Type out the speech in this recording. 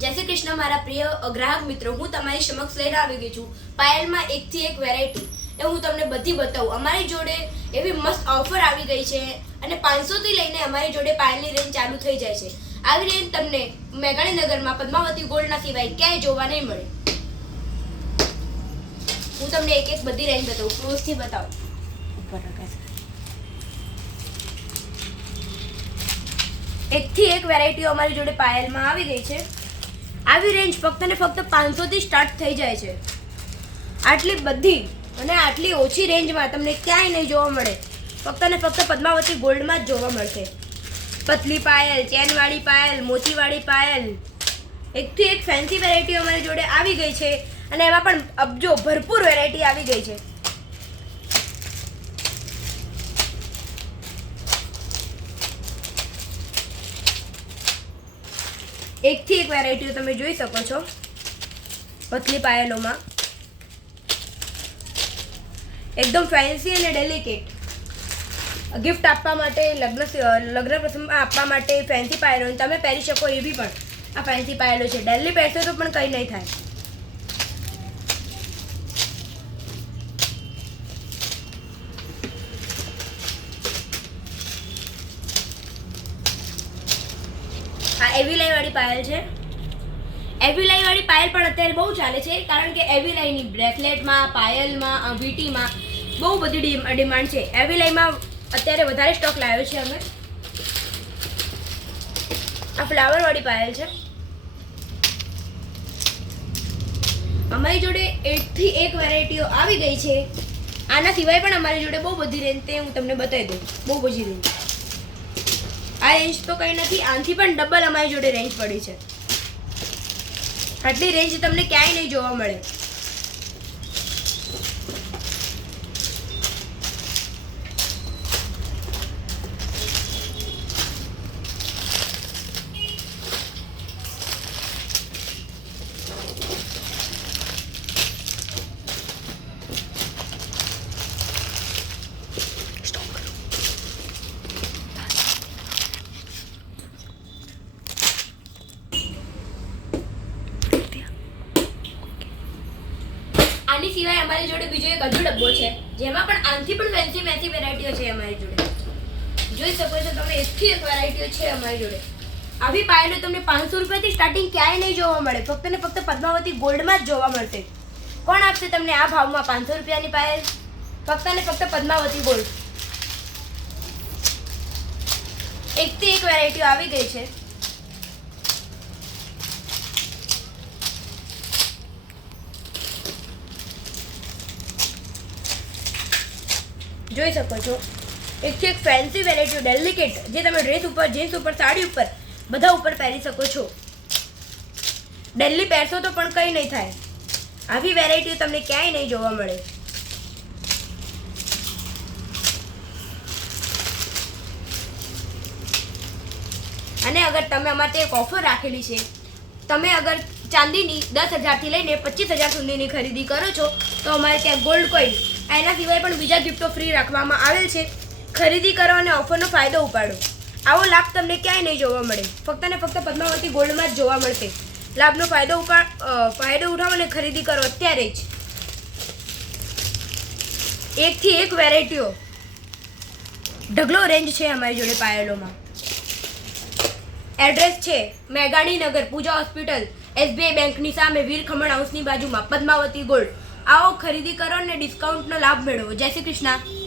જય શ્રી કૃષ્ણ મારા પ્રિય ગ્રાહક મિત્રો, હું તમારી સમક્ષ લઈને આવી ગઈ છું પાયલમાં એકથી એક વેરાયટી. એ હું તમને બધી બતાવું. અમારી જોડે એવી મસ્ત ઓફર આવી ગઈ છે અને 500 થી લઈને અમારી જોડે પાયલની રેન્જ ચાલુ થઈ જાય છે. આવી રેન્જ તમને મેઘાણીનગરમાં પદ્માવતી ગોલ્ડના સિવાય ક્યાંય જોવા નહીં મળે. હું તમને એક એક બધી રેન્જ બતાવું, ક્લોઝથી બતાવું. એકથી એક વેરાયટીઓ અમારી જોડે પાયલમાં આવી ગઈ છે. આવી રેન્જ ફક્ત ને ફક્ત 500 થી સ્ટાર્ટ થઈ જાય છે. આટલી બધી અને આટલી ઓછી રેન્જમાં તમને ક્યાંય નહીં જોવા મળે. ફક્ત ને ફક્ત પદ્માવતી ગોલ્ડમાં જ જોવા મળશે. પતલી પાયલ, ચેનવાળી પાયલ, મોતીવાળી પાયલ, એકથી એક ફેન્સી વેરાયટીઓ અમારી જોડે આવી ગઈ છે અને એમાં પણ અબજો ભરપૂર વેરાયટી આવી ગઈ છે. એકથી એક વેરાયટીઓ તમે જોઈ શકો છો પતલી પાયલોમાં. એકદમ ફેન્સી અને ડેલિકેટ ગિફ્ટ આપવા માટે, લગ્ન પ્રસંગમાં આપવા માટે ફેન્સી પાયલો તમે પહેરી શકો એવી પણ આ ફેન્સી પાયલો છે. ડેલી પહેરશો તો પણ કંઈ નહીં થાય. આ એવીલાઈ વાળી પાયલ છે. એવીલાઈ વાળી પાયલ પણ અત્યારે બહુ ચાલે છે, કારણ કે એવીલાઈની બ્રેસલેટમાં, પાયલમાં, વીટીમાં બહુ બધી ડિમાન્ડ છે. એવીલાઈમાં અત્યારે વધારે સ્ટોક લાવ્યો છે અમે. આ ફ્લાવર વાળી પાયલ છે. અમારી જોડે 1 થી 1 વેરાયટીઓ આવી ગઈ છે. આના સિવાય પણ અમારી જોડે બહુ બધી રેન્જ તે હું તમને બતાવી દઉં. બહુ બધી રેન્જ. આ રેન્જ તો કંઈ નથી, આનાથી પણ ડબલ અમારી જોડે રેન્જ પડી છે. આટલી રેન્જ તમને ક્યાંય નહીં જોવા મળે. આની સિવાય અમારી જોડે બીજો એક હજુ ડબ્બો છે, જેમાં પણ આનાથી પણ ફેન્સી મેસી વેરાયટીઓ છે અમારી જોડે. જોઈ શકો છો તમે, એકથી એક વેરાયટીઓ છે અમારી જોડે. આવી પાયલો તમને 500 રૂપિયાથી સ્ટાર્ટિંગ ક્યાંય નહીં જોવા મળે. ફક્ત ને ફક્ત પદ્માવતી ગોલ્ડમાં જ જોવા મળશે. કોણ આપશે તમને આ ભાવમાં 500 રૂપિયાની પાયલ? ફક્ત ને ફક્ત પદ્માવતી ગોલ્ડ. એકથી એક વેરાયટીઓ આવી ગઈ છે. જોઈ શકો છો એકથી એક ફેન્સી વેરાયટીઓ, ડેલિકેટ, જે તમે ડ્રેસ ઉપર, જીન્સ ઉપર, સાડી ઉપર, બધા ઉપર પહેરી શકો છો. ડેલી પહેરશો તો પણ કંઈ નહીં થાય. આવી વેરાયટીઓ તમને ક્યાંય નહીં જોવા મળે. અને અગર તમે અમારે એક ઓફર રાખેલી છે, તમે અગર ચાંદીની 10,000 થી લઈને 25,000 સુધીની ખરીદી કરો છો તો અમારે ત્યાં ગોલ્ડ કોઈન, એના સિવાય પણ બીજા ગિફ્ટો ફ્રી રાખવામાં આવેલ છે. ખરીદી કરો અને ઓફરનો ફાયદો ઉપાડો. આવો લાભ તમને ક્યાંય નહીં જોવા મળે. ફક્ત ને ફક્ત પદ્માવતી ગોલ્ડમાં જ જોવા મળશે. લાભનો ફાયદો ઉઠાવો અને ખરીદી કરો અત્યારે જ. એકથી એક વેરાયટીઓ, ઢગલો રેન્જ છે અમારી જોડે પાયલોમાં. એડ્રેસ છે મેઘાણીનગર, પૂજા હોસ્પિટલ, SBI બેંકની સામે, વીર ખમણ હાઉસની બાજુમાં, પદ્માવતી ગોલ્ડ. આવો ખરીદી કરો અને ડિસ્કાઉન્ટનો લાભ મેળવો. જય શ્રી કૃષ્ણ.